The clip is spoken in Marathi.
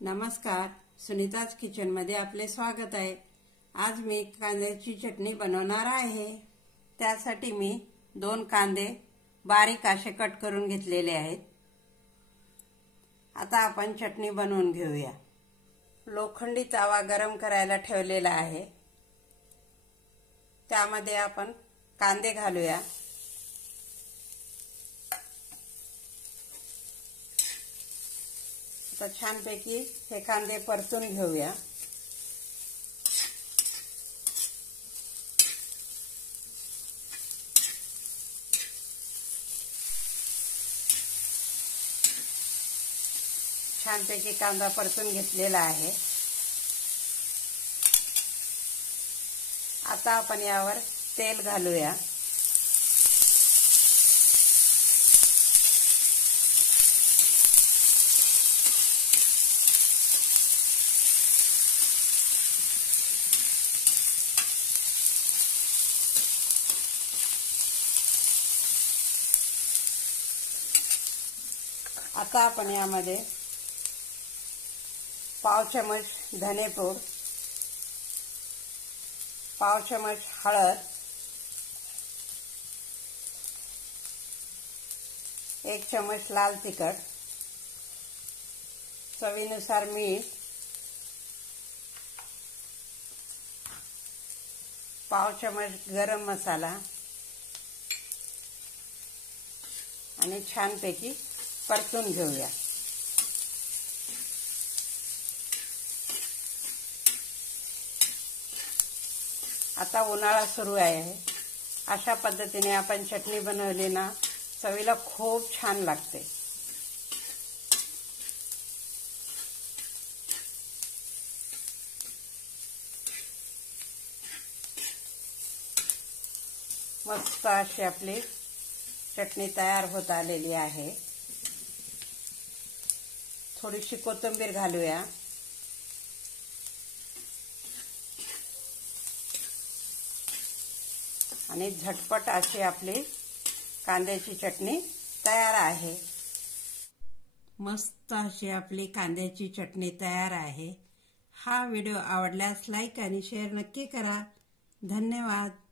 नमस्कार, सुनीताज किचन मध्ये आपले स्वागत आहे। आज मी कांद्याची चटणी बनवणार आहे। त्यासाठी मी 2 कांदे बारीक असे कट करून घेतलेले आहेत। आता आपण चटणी बनवून घेऊया। लोखंडी तवा गरम करायला ठेवलेला आहे। त्यामध्ये आपण कांदे घालूया। आता छानपैकी हे कांदे परतून घेऊया। छानपैकी कांदा परतून घेतलेला आहे। आता आपण यावर तेल घालूया। आता आपण यामध्ये पाव चमच धनेपूड, पाव चमच हळद, 1 चमच लाल तिखट, चवीनुसार मीठ, पाव चमच गरम मसाला आणि छानपैकी परतून घेऊया। आता उन्हाळा सुरू आहे। अशा पद्धतीने आपण चटणी बनवली ना, चवीला खूप छान लागते। मस्त अशी आपली चटणी तयार होत आलेली आहे। थोडीशी कोथिंबीर घालूया आणि झटपट अशी आपली कांद्याची चटणी तयार आहे। मस्त अशी आपली कांद्याची चटणी तयार आहे। हा व्हिडिओ आवडल्यास लाईक आणि शेअर नक्की करा। धन्यवाद।